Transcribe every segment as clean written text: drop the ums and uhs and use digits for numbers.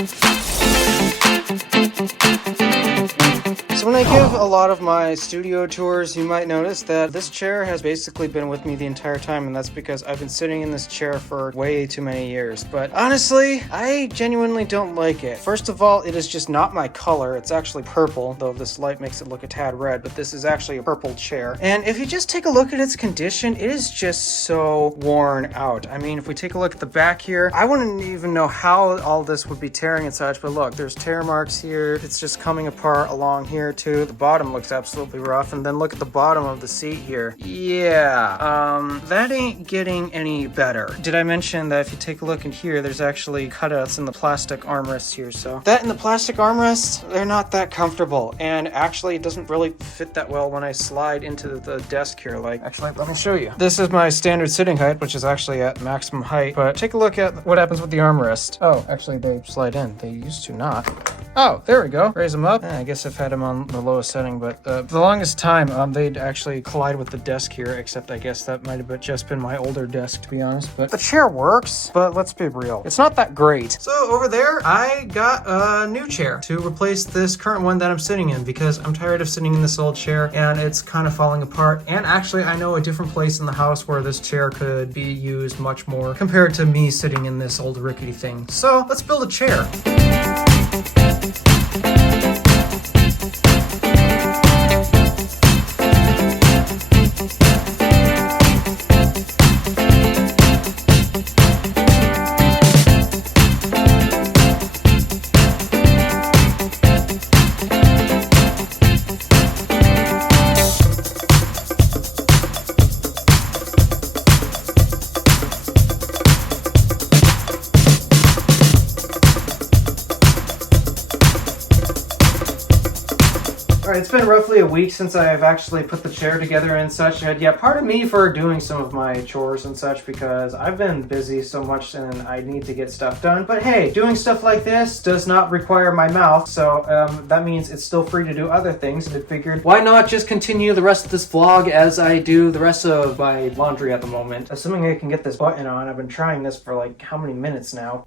So when I give a lot of my studio tours, you might notice that this chair has basically been with me the entire time, and that's because I've been sitting in this chair for way too many years. But honestly, I genuinely don't like it. First of all, it is just not my color. It's actually purple, though this light makes it look a tad red, but this is actually a purple chair. And if you just take a look at its condition, it is just so worn out. I mean, if we take a look at the back here, I wouldn't even know how all this would be tearing and such, but look, there's tear marks here. It's just coming apart along here too. The bottom looks absolutely rough, and then look at the bottom of the seat here. Yeah, that ain't getting any better. Did I mention that if you take a look in here, there's actually cutouts in the plastic armrests here, so that and the plastic armrests, they're not that comfortable, and actually it doesn't really fit that well when I slide into the desk here. Like, actually, let me show you. This is my standard sitting height, which is actually at maximum height, but take a look at what happens with the armrest. Oh, actually they slide in. They used to not. Oh, there we go. Raise them up. I guess I've had them on the lowest setting, but for the longest time, they'd actually collide with the desk here, except I guess that might have just been my older desk, to be honest. But the chair works, but let's be real, it's not that great. So over there, I got a new chair to replace this current one that I'm sitting in, because I'm tired of sitting in this old chair, and it's kind of falling apart. And actually, I know a different place in the house where this chair could be used much more compared to me sitting in this old rickety thing. So let's build a chair. Alright, it's been roughly a week since I have actually put the chair together and such, and yeah, pardon me for doing some of my chores and such, because I've been busy so much and I need to get stuff done. But hey, doing stuff like this does not require my mouth, so that means it's still free to do other things, and I figured, why not just continue the rest of this vlog as I do the rest of my laundry at the moment. Assuming I can get this button on, I've been trying this for like how many minutes now?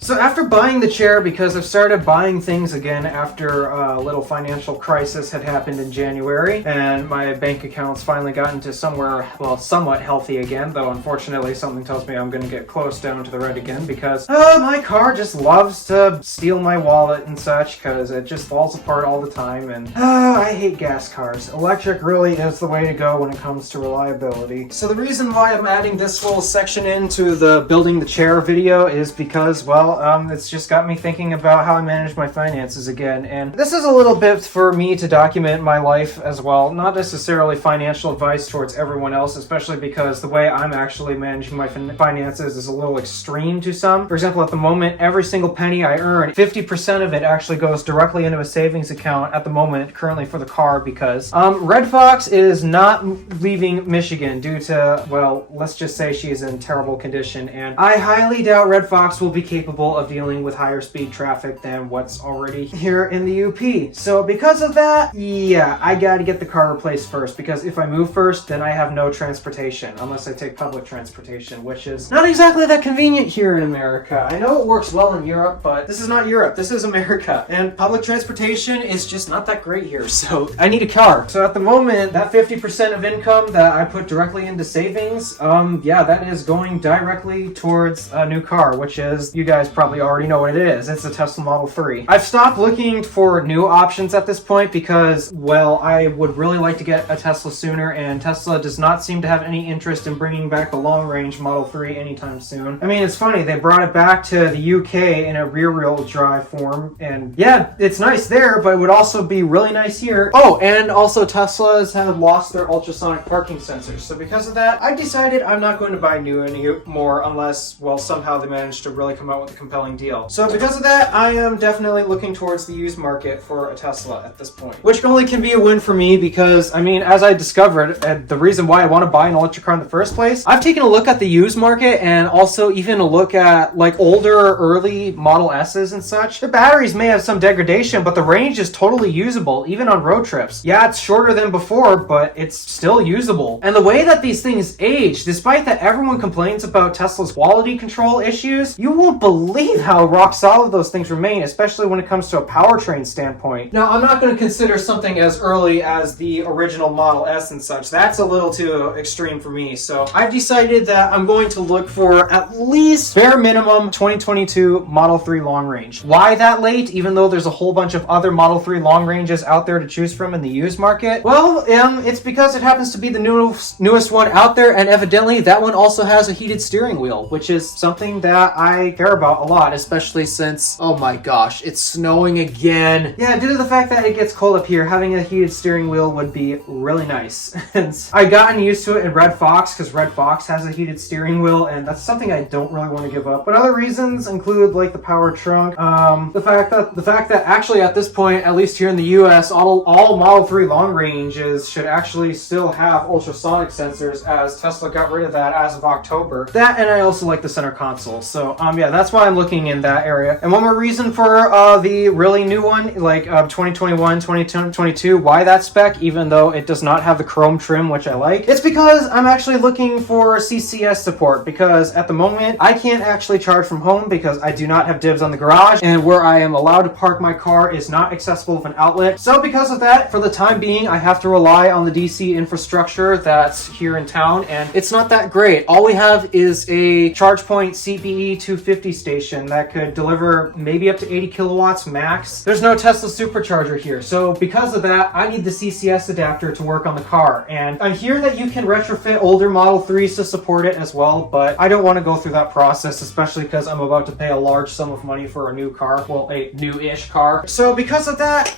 So after buying the chair, because I've started buying things again after a little financial crisis had happened in January, and my bank account's finally gotten to somewhere, well, somewhat healthy again, though unfortunately something tells me I'm gonna get close down to the red again, because my car just loves to steal my wallet and such, because it just falls apart all the time, and I hate gas cars. Electric really is the way to go when it comes to reliability. So the reason why I'm adding this little section into the building the chair video is because, well, it's just got me thinking about how I manage my finances again, and this is a little bit for me to document my life as well. Not necessarily financial advice towards everyone else, especially because the way I'm actually managing my finances is a little extreme to some. For example, at the moment, every single penny I earn, 50% of it actually goes directly into a savings account at the moment, currently for the car, because Red Fox is not leaving Michigan due to, well, let's just say she's in terrible condition, and I highly doubt Red Fox will be capable of dealing with higher speed traffic than what's already here in the UP. So because of that, yeah, I gotta get the car replaced first, because if I move first, then I have no transportation, unless I take public transportation, which is not exactly that convenient here in America. I know it works well in Europe, but this is not Europe, this is America, and public transportation is just not that great here, so I need a car. So at the moment, that 50% of income that I put directly into savings, yeah, that is going directly towards a new car, which is, you guys probably already know what it is. It's a Tesla Model 3. I've stopped looking for new options at this point because, well, I would really like to get a Tesla sooner, and Tesla does not seem to have any interest in bringing back the long-range Model 3 anytime soon. I mean, it's funny, they brought it back to the UK in a rear-wheel drive form, and yeah, it's nice there, but it would also be really nice here. Oh, and also Teslas have lost their ultrasonic parking sensors, so because of that, I decided I'm not going to buy new anymore unless, well, somehow they manage to really come out with a compelling deal. So because of that, I am definitely looking towards the used market for a Tesla at this point, which only can be a win for me because, I mean, as I discovered, the reason why I want to buy an electric car in the first place, I've taken a look at the used market and also even a look at like older early Model S's and such. The batteries may have some degradation, but the range is totally usable, even on road trips. Yeah, it's shorter than before, but it's still usable. And the way that these things age, despite that everyone complains about Tesla's quality control issues, you won't believe how rock solid those things remain, especially when it comes to a powertrain standpoint. Now, I'm not going to consider something as early as the original Model S and such. That's a little too extreme for me. So I've decided that I'm going to look for at least bare minimum 2022 Model 3 long range. Why that late, even though there's a whole bunch of other Model 3 long ranges out there to choose from in the used market? Well, it's because it happens to be the newest one out there, and evidently that one also has a heated steering wheel, which is something that I care about a lot, especially since, oh my gosh, it's snowing again. Yeah, due to the fact that it gets cold up here, having a heated steering wheel would be really nice. And I've gotten used to it in Red Fox because Red Fox has a heated steering wheel, and that's something I don't really want to give up. But other reasons include like the power trunk, the fact that actually at this point, at least here in the US, all Model 3 long ranges should actually still have ultrasonic sensors, as Tesla got rid of that as of October. That, and I also like the center console. So yeah, that's why I'm looking in that area. And one more reason for the really new one, like 2021, 2022, why that spec, even though it does not have the chrome trim, which I like, it's because I'm actually looking for CCS support, because at the moment I can't actually charge from home because I do not have dibs on the garage, and where I am allowed to park my car is not accessible with an outlet. So because of that, for the time being, I have to rely on the DC infrastructure that's here in town, and it's not that great. All we have is a ChargePoint CPE 250 station that could deliver maybe up to 80 kilowatts max. There's no Tesla supercharger here, so because of that, I need the CCS adapter to work on the car. And I hear that you can retrofit older Model 3s to support it as well, but I don't want to go through that process, especially because I'm about to pay a large sum of money for a new car, well, a new-ish car. So because of that,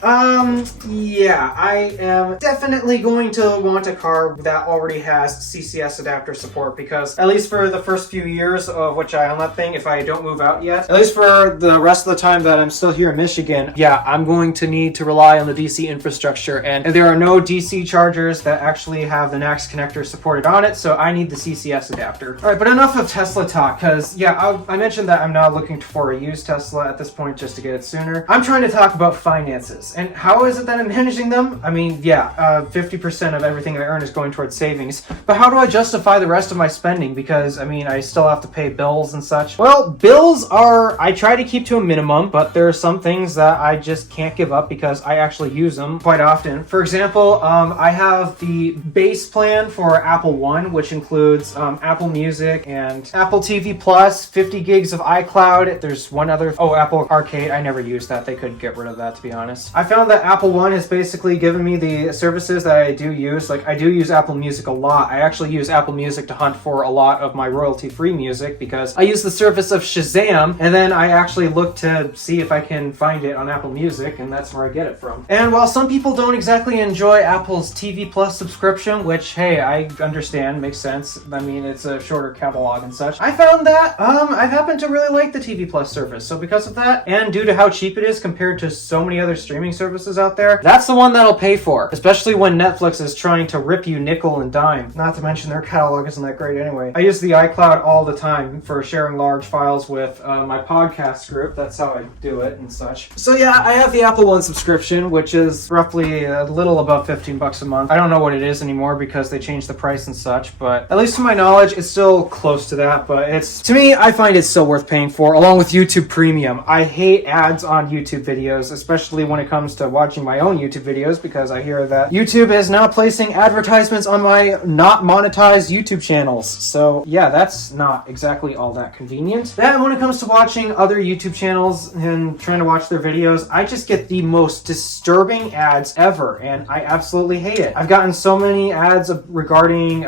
yeah, I am definitely going to want a car that already has CCS adapter support, because at least for the first few years of which I own that thing, if I don't move out yet, at least for the rest of the time that I'm still here in Michigan, yeah, I'm going to need to rely on the DC infrastructure, and there are no DC chargers that actually have the NACS connector supported on it, so I need the CCS adapter. Alright, but enough of Tesla talk, because yeah, I mentioned that I'm not looking for a used Tesla at this point just to get it sooner. I'm trying to talk about finances, and how is it that I'm managing them? I mean, yeah, 50% of everything I earn is going towards savings, but how do I justify the rest of my spending? Because, I mean, I still have to pay bills and such. Well, bills I try to keep to a minimum, but there are some things that I just can't give up because I actually use them quite often. For example, I have the base plan for Apple One, which includes Apple Music and Apple TV Plus, 50 gigs of iCloud. There's one other, Apple Arcade. I never used that. They could get rid of that, to be honest. I found that Apple One has basically given me the services that I do use. Like, I do use Apple Music a lot. I actually use Apple Music to hunt for a lot of my royalty-free music because I use the service of Shazam, and then I actually look to see if I can find it on Apple Music, and that's where I get it from. And while some people don't exactly enjoy Apple's TV Plus subscription, which, hey, I understand, makes sense. I mean, it's a shorter catalog and such. I found that I've happened to really like the TV Plus service. So because of that, and due to how cheap it is compared to so many other streaming services out there, that's the one that I'll pay for, especially when Netflix is trying to rip you nickel and dime. Not to mention their catalog isn't that great anyway. I use the iCloud all the time for sharing large files with my podcast group. That's how I do it and such. So yeah, I have the Apple One subscription, which is roughly a little above $15 a month. I don't know what it is anymore because they changed the price and such, but at least to my knowledge, it's still close to that. But it's, to me, I find it still worth paying for, along with YouTube Premium. I hate ads on YouTube videos, especially when it comes to watching my own YouTube videos, because I hear that YouTube is now placing advertisements on my not monetized YouTube channels. So yeah, that's not exactly all that convenient. Then when it comes to watching other YouTube channels and trying to watch their videos, I just get the most disturbing ads ever, and I absolutely hate it. I've gotten so many ads regarding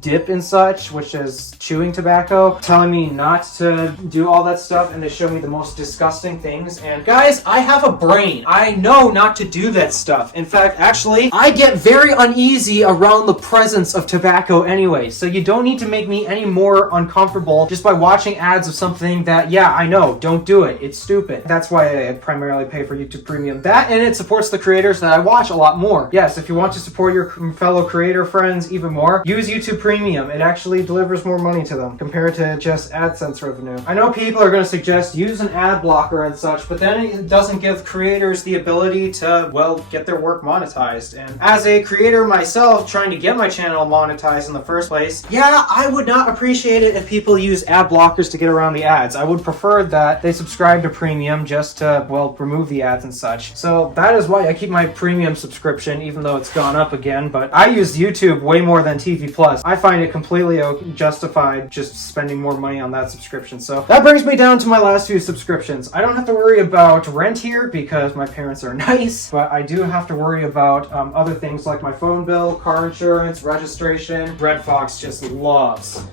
dip and such, which is chewing tobacco, telling me not to do all that stuff, and they show me the most disgusting things. And guys, I have a brain. I know not to do that stuff. In fact, actually, I get very uneasy around the presence of tobacco anyway, so you don't need to make me any more uncomfortable just by watching ads of something that, yeah, I know, don't do it. It's stupid. That's why I primarily pay for YouTube Premium. That and it supports the creators that I watch a lot more. Yes, if you want to support your fellow creator friends even more, use YouTube Premium. It actually delivers more money to them compared to just AdSense revenue. I know people are going to suggest use an ad blocker and such, but then it doesn't give creators the ability to, well, get their work monetized. And as a creator myself trying to get my channel monetized in the first place, yeah, I would not appreciate it if people use ad blockers to get around the ads. I would prefer that they subscribe to Premium just to, well, remove the ads and such. So that is why I keep my Premium subscription, even though it's gone up again. But I use YouTube way more than TV Plus. I find it completely justified just spending more money on that subscription. So that brings me down to my last few subscriptions. I don't have to worry about rent here because my parents are nice, but I do have to worry about other things like my phone bill, car insurance, registration. Red Fox just loves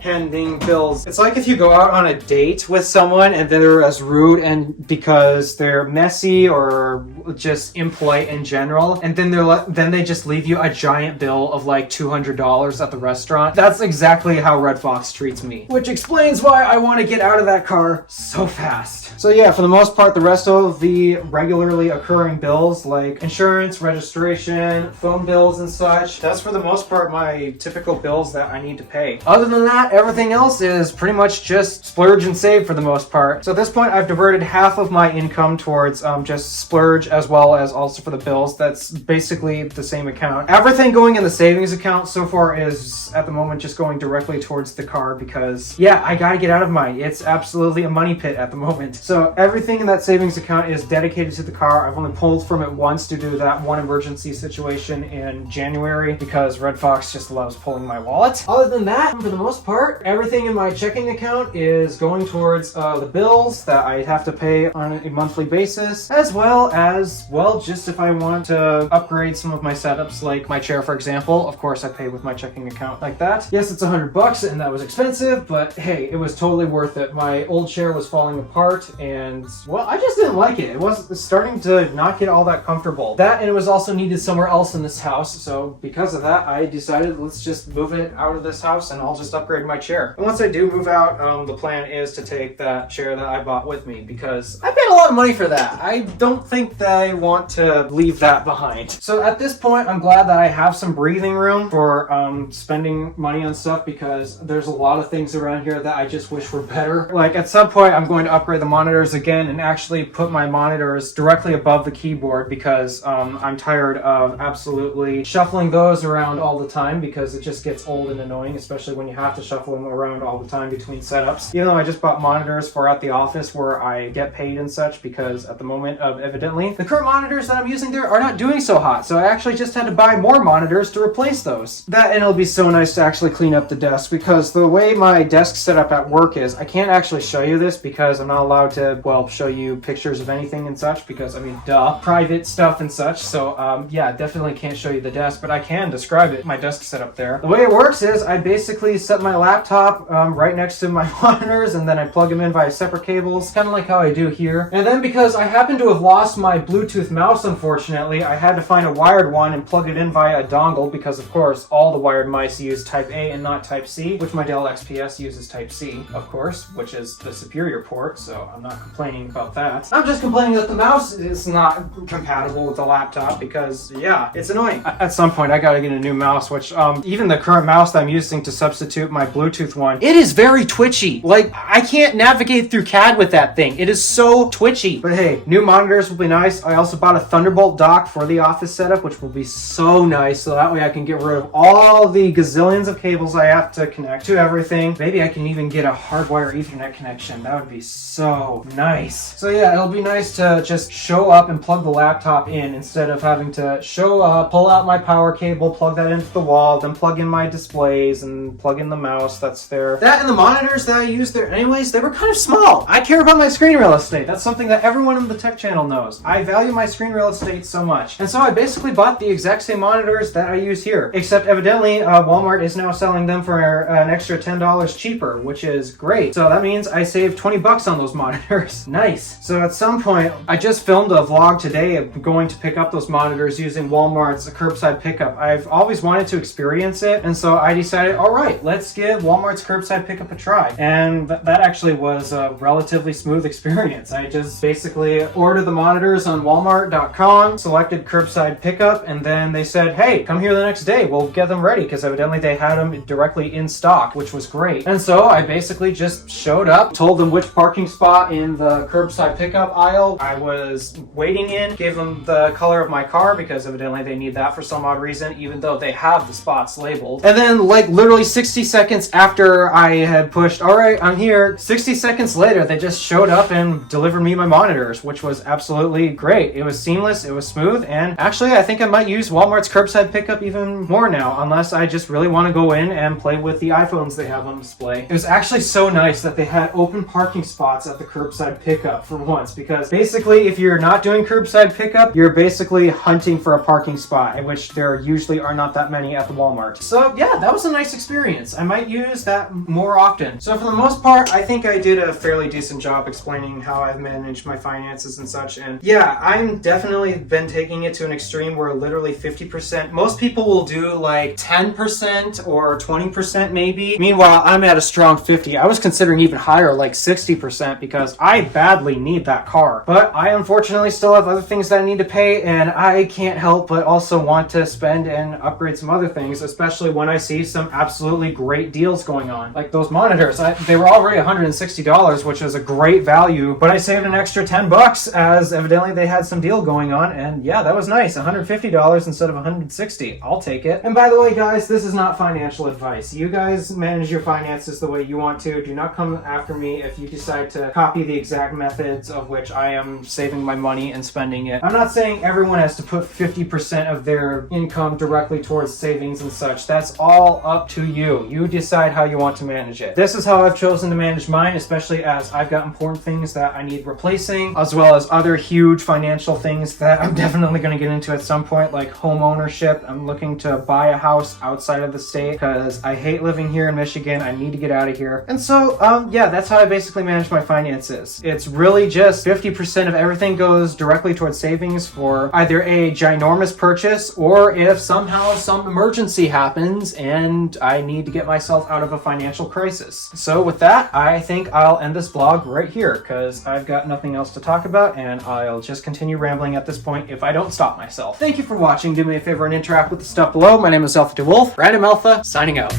handing bills. It's like if you go out on a date with someone and they're as rude and because they're messy or just impolite in general, and then they just leave you a giant bill of like $200 at the restaurant. That's exactly how Red Fox treats me, which explains why I want to get out of that car so fast. So yeah, for the most part, the rest of the regularly occurring bills like insurance, registration, phone bills and such, that's for the most part my typical bills that I need to pay. Other than that, everything else is pretty much just splurge and save for the most part. So at this point, I've diverted half of my income towards just splurge as well as also for the bills. That's basically the same account. Everything going in the savings account so far is at the moment just going directly towards the car because, yeah, I gotta get out of mine. It's absolutely a money pit at the moment. So everything in that savings account is dedicated to the car. I've only pulled from it once due to that one emergency situation in January because Red Fox just loves pulling my wallet. Other than that, for the most part, everything in my checking account is going towards the bills that I have to pay on a monthly basis, as well as, well, just if I want to upgrade some of my setups, like my chair, for example. Of course, I pay with my checking account like that. Yes, it's $100 and that was expensive, but hey, it was totally worth it. My old chair was falling apart and, well, I just didn't like it. It was starting to not get all that comfortable. That, and it was also needed somewhere else in this house, so because of that, I decided let's just move it out of this house and I'll just upgrade my chair. And once I do move out, the plan is to take that chair that I bought with me because I paid a lot of money for that. I don't think that I want to leave that behind. So at this point, I'm glad that I have some breathing room for spending money on stuff because there's a lot of things around here that I just wish were better. Like at some point, I'm going to upgrade the monitors again and actually put my monitors directly above the keyboard because I'm tired of absolutely shuffling those around all the time because it just gets old and annoying, especially when you have to shuffle them around all the time between setups. Even though I just bought monitors for at the office where I get paid and such because at the moment evidently the current monitors that I'm using there are not doing so hot, so I actually just had to buy more monitors to replace those. That, and it'll be so nice to actually clean up the desk because the way my desk setup at work is, I can't actually show you this because I'm not allowed to, well, show you pictures of anything and such because, I mean, duh, private stuff and such. So yeah, definitely can't show you the desk, but I can describe it, my desk setup there. The way it works is I basically set my laptop right next to my monitors and then I plug them in via separate cables, kind of like how I do here. And then because I happen to have lost my Bluetooth mouse, unfortunately, I had to find a wired one and plug it in via a dongle because, of course, all the wired mice use Type A and not Type C, which my Dell XPS uses Type C, of course, which is the superior port, so I'm not complaining about that. I'm just complaining that the mouse is not compatible with the laptop because, yeah, it's annoying. At some point, I gotta get a new mouse, which even the current mouse that I'm using to substitute my Bluetooth one, it is very twitchy. Like, I can't navigate through CAD with that thing. It is so twitchy. But hey, new monitors will be nice. I also bought a Thunderbolt dock for the office setup, which will be so nice, so that way I can get rid of all the gazillions of cables I have to connect to everything. Maybe I can even get a hardwire Ethernet connection. That would be so nice. So yeah, it'll be nice to just show up and plug the laptop in instead of having to show up, pull out my power cable, plug that into the wall, then plug in my displays and plug in the mouse that's there. That and the monitors that I use there anyways, they were kind of small. I care about my screen real estate. That's something that everyone in the tech channel knows. I value my screen real estate so much. And so I basically bought the exact same monitors that I use here, except evidently Walmart is now selling them for an extra $10 cheaper, which is great. So that means I saved 20 bucks on those monitors. Nice. So at some point, I just filmed a vlog today of going to pick up those monitors using Walmart's curbside pickup. I've always wanted to experience it, and so I decided, all right, let's get give Walmart's curbside pickup a try. And that actually was a relatively smooth experience. I just basically ordered the monitors on Walmart.com, selected curbside pickup, and then they said, hey, come here the next day, we'll get them ready, because evidently they had them directly in stock, which was great. And so I basically just showed up, told them which parking spot in the curbside pickup aisle I was waiting in, gave them the color of my car, because evidently they need that for some odd reason, even though they have the spots labeled. And then like literally 60 seconds after I had pushed, all right, I'm here, 60 seconds later, they just showed up and delivered me my monitors, which was absolutely great. It was seamless, it was smooth, and actually I think I might use Walmart's curbside pickup even more now, unless I just really want to go in and play with the iPhones they have on display. It was actually so nice that they had open parking spots at the curbside pickup for once, because basically if you're not doing curbside pickup, you're basically hunting for a parking spot, which there usually are not that many at the Walmart. So yeah, that was a nice experience. I might use that more often. So for the most part, I think I did a fairly decent job explaining how I've managed my finances and such. And yeah, I'm definitely been taking it to an extreme where literally 50%, most people will do like 10% or 20% maybe. Meanwhile, I'm at a strong 50. I was considering even higher, like 60%, because I badly need that car. But I unfortunately still have other things that I need to pay, and I can't help but also want to spend and upgrade some other things, especially when I see some absolutely great deals going on. Like those monitors, they were already $160, which is a great value, but I saved an extra 10 bucks as evidently they had some deal going on, and yeah, that was nice. $150 instead of $160. I'll take it. And by the way, guys, this is not financial advice. You guys manage your finances the way you want to. Do not come after me if you decide to copy the exact methods of which I am saving my money and spending it. I'm not saying everyone has to put 50% of their income directly towards savings and such. That's all up to you. You decide how you want to manage it. This is how I've chosen to manage mine, especially as I've got important things that I need replacing, as well as other huge financial things that I'm definitely going to get into at some point, like home ownership. I'm looking to buy a house outside of the state because I hate living here in Michigan. I need to get out of here. And so, yeah, that's how I basically manage my finances. It's really just 50% of everything goes directly towards savings for either a ginormous purchase, or if somehow some emergency happens and I need to get myself out of a financial crisis. So with that, I think I'll end this vlog right here because I've got nothing else to talk about, and I'll just continue rambling at this point if I don't stop myself. Thank you for watching. Do me a favor and interact with the stuff below. My name is Alpha DeWolf. Random Alpha, signing out.